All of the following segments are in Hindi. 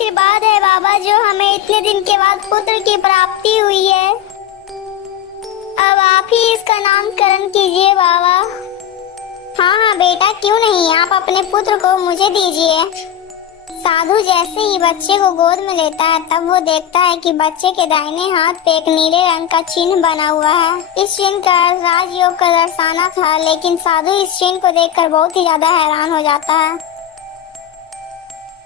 आशीर्वाद है बाबा जो हमें इतने दिन के बाद पुत्र की प्राप्ति हुई है। अब आप ही इसका नामकरण कीजिए बाबा। हाँ हाँ बेटा, क्यों नहीं, आप अपने पुत्र को मुझे दीजिए। साधु जैसे ही बच्चे को गोद में लेता है तब वो देखता है कि बच्चे के दाहिने हाथ पे एक नीले रंग का चिन्ह बना हुआ है। इस चिन्ह का राजयोग का दर्शाना था, लेकिन साधु इस चिन्ह को देखकर बहुत ही ज्यादा हैरान हो जाता है।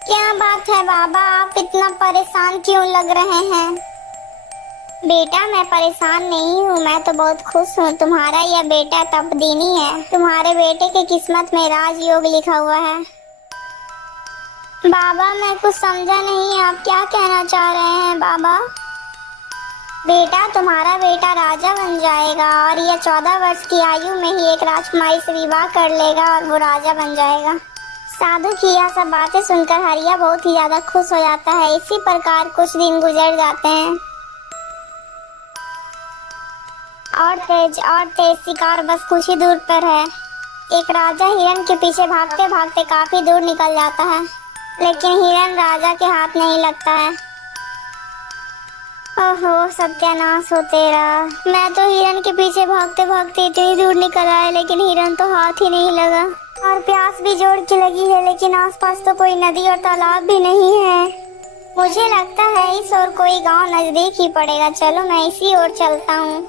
क्या बात है बाबा, आप इतना परेशान क्यों लग रहे हैं? बेटा मैं परेशान नहीं हूँ, मैं तो बहुत खुश हूँ। तुम्हारा यह बेटा तपदीनी है। तुम्हारे बेटे की किस्मत में राजयोग लिखा हुआ है। बाबा मैं कुछ समझा नहीं, आप क्या कहना चाह रहे हैं बाबा? बेटा तुम्हारा बेटा राजा बन जाएगा और यह 14 वर्ष की आयु में ही एक राजकुमारी से विवाह कर लेगा और वो राजा बन जाएगा। साधु की यह सब बातें सुनकर हरिया बहुत ही ज्यादा खुश हो जाता है। इसी प्रकार कुछ दिन गुजर जाते हैं और तेज शिकार बस कुछ ही दूर पर है। एक राजा हिरण के पीछे भागते भागते काफी दूर निकल जाता है, लेकिन हिरण राजा के हाथ नहीं लगता है। ओहो सत्यानाश हो तेरा। मैं तो हिरण के पीछे भागते भागते इतनी दूर निकल आया, लेकिन हिरण तो हाथ ही नहीं लगा। और प्यास भी जोर की लगी है, लेकिन आसपास तो कोई नदी और तालाब भी नहीं है। मुझे लगता है इस ओर कोई गांव नजदीक ही पड़ेगा। चलो मैं इसी ओर चलता हूँ।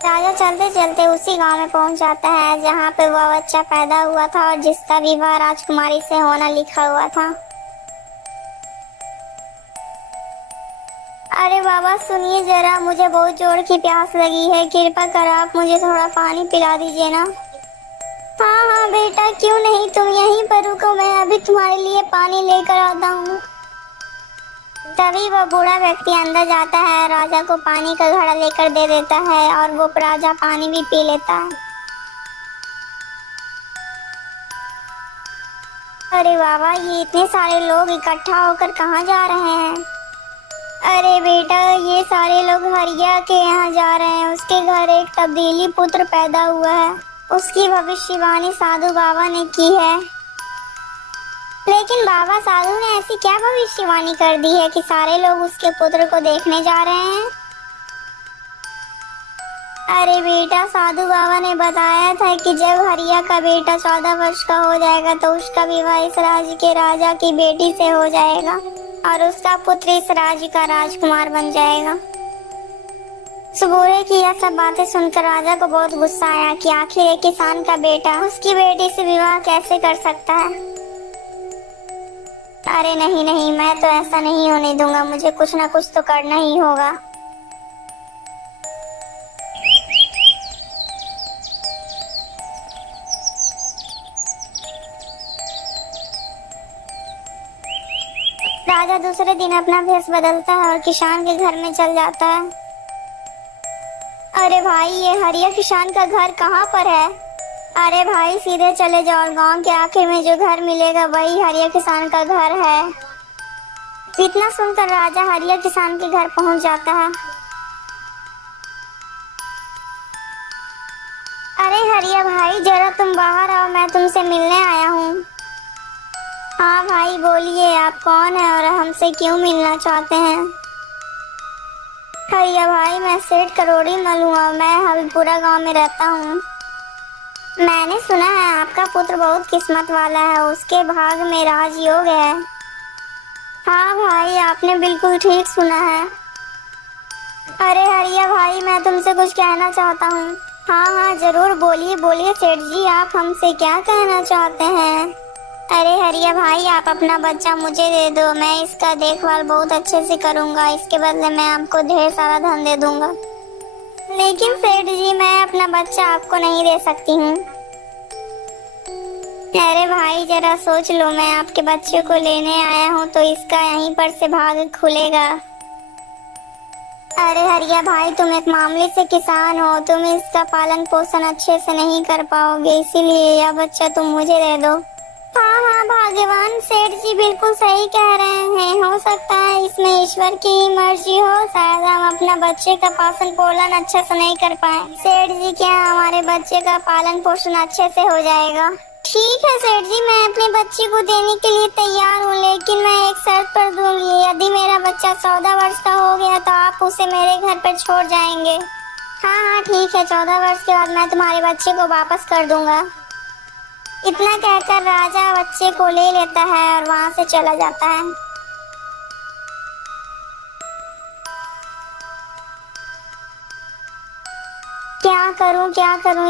राजा चलते चलते उसी गांव में पहुंच जाता है जहां पे वह बच्चा पैदा हुआ था और जिसका विवाह राजकुमारी से होना लिखा हुआ था। अरे बाबा सुनिए जरा, मुझे बहुत जोर की प्यास लगी है, कृपा कर आप मुझे थोड़ा पानी पिला दीजिए ना। हाँ हाँ बेटा, क्यों नहीं, तुम यहीं पर रुको, मैं अभी तुम्हारे लिए पानी लेकर आता हूँ। तभी वह बूढ़ा व्यक्ति अंदर जाता है, राजा को पानी का घड़ा लेकर दे देता है और वो राजा पानी भी पी लेता है। अरे बाबा, ये इतने सारे लोग इकट्ठा होकर कहाँ जा रहे हैं? अरे बेटा, ये सारे लोग हरिया के यहाँ जा रहे हैं। उसके घर एक तब्दीली पुत्र पैदा हुआ है, उसकी भविष्यवाणी साधु बाबा ने की है। लेकिन बाबा, साधु ने ऐसी क्या भविष्यवाणी कर दी है कि सारे लोग उसके पुत्र को देखने जा रहे हैं? अरे बेटा, साधु बाबा ने बताया था कि जब हरिया का बेटा 14 वर्ष का हो जाएगा तो उसका विवाह इस राज्य के राजा की बेटी से हो जाएगा और उसका पुत्र इस राज्य का राजकुमार बन जाएगा। सुबूरे की यह सब बातें सुनकर राजा को बहुत गुस्सा आया कि आखिर एक किसान का बेटा उसकी बेटी से विवाह कैसे कर सकता है। अरे नहीं नहीं, मैं तो ऐसा नहीं होने दूंगा, मुझे कुछ ना कुछ तो करना ही होगा। राजा दूसरे दिन अपना भेष बदलता है और किसान के घर में चल जाता है। अरे भाई, ये हरिया किसान का घर कहाँ पर है? अरे भाई सीधे चले जाओ, गांव के आखिर में जो घर मिलेगा वही हरिया किसान का घर है। इतना सुनकर राजा हरिया किसान के घर पहुंच जाता है। अरे हरिया भाई, जरा तुम बाहर आओ, मैं तुमसे मिलने आया हूँ। हाँ भाई बोलिए, आप कौन है और हमसे क्यों मिलना चाहते हैं? हरिया भाई, मैं सेठ करोड़ी मल हूँ, मैं हबीबपुरा गांव में रहता हूँ। मैंने सुना है आपका पुत्र बहुत किस्मत वाला है, उसके भाग में राजयोग है। हाँ भाई, आपने बिल्कुल ठीक सुना है। अरे हरिया भाई, मैं तुमसे कुछ कहना चाहता हूँ। हाँ हाँ जरूर, बोलिए बोलिए सेठ जी, आप हमसे क्या कहना चाहते हैं? अरे हरिया भाई, आप अपना बच्चा मुझे दे दो, मैं इसका देखभाल बहुत अच्छे से करूँगा, इसके बदले मैं आपको ढेर सारा धन दे दूँगा। लेकिन सेठ जी, मैं अपना बच्चा आपको नहीं दे सकती हूँ। अरे भाई जरा सोच लो, मैं आपके बच्चे को लेने आया हूँ तो इसका यहीं पर से भाग खुलेगा। अरे हरिया भाई, तुम एक मामूली से किसान हो, तुम इसका पालन पोषण अच्छे से नहीं कर पाओगे, इसीलिए यह बच्चा तुम मुझे दे दो। हाँ हाँ भगवान, सेठ जी बिल्कुल सही कह रहे हैं। हो सकता है इसमें ईश्वर की ही मर्जी हो, शायद हम अपना बच्चे का पालन पोषण अच्छे से नहीं कर पाए। सेठ जी क्या, हमारे बच्चे का पालन पोषण अच्छे से हो जाएगा। ठीक है सेठ जी, मैं अपने बच्चे को देने के लिए तैयार हूँ, लेकिन मैं एक शर्त पर दूंगी। यदि मेरा बच्चा 14 वर्ष का हो गया तो आप उसे मेरे घर पर छोड़ जाएंगे। हाँ हाँ ठीक है, 14 वर्ष के बाद मैं तुम्हारे बच्चे को वापस कर दूंगा। इतना कहकर राजा बच्चे को ले लेता है और वहां से चला जाता है। क्या करूं,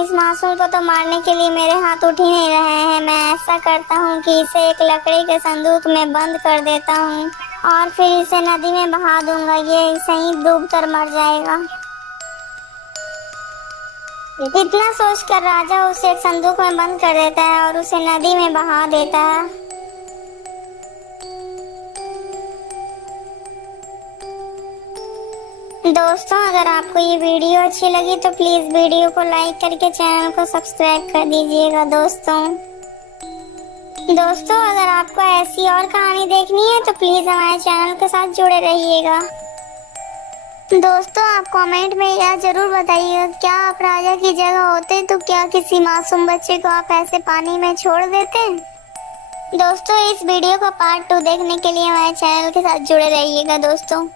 इस मासूम को तो मारने के लिए मेरे हाथ उठ ही नहीं रहे हैं। मैं ऐसा करता हूं कि इसे एक लकड़ी के संदूक में बंद कर देता हूं और फिर इसे नदी में बहा दूंगा। ये सही डूब कर मर जाएगा। इतना सोचकर राजा उसे एक संदूक में बंद कर देता है और उसे नदी में बहा देता है। दोस्तों, अगर आपको ये वीडियो अच्छी लगी तो प्लीज वीडियो को लाइक करके चैनल को सब्सक्राइब कर दीजिएगा। दोस्तों अगर आपको ऐसी और कहानी देखनी है तो प्लीज हमारे चैनल के साथ जुड़े रहिएगा। दोस्तों आप कमेंट में यह जरूर बताइएगा, क्या आप राजा की जगह होते तो क्या किसी मासूम बच्चे को आप ऐसे पानी में छोड़ देते? दोस्तों इस वीडियो का पार्ट 2 देखने के लिए हमारे चैनल के साथ जुड़े रहिएगा दोस्तों।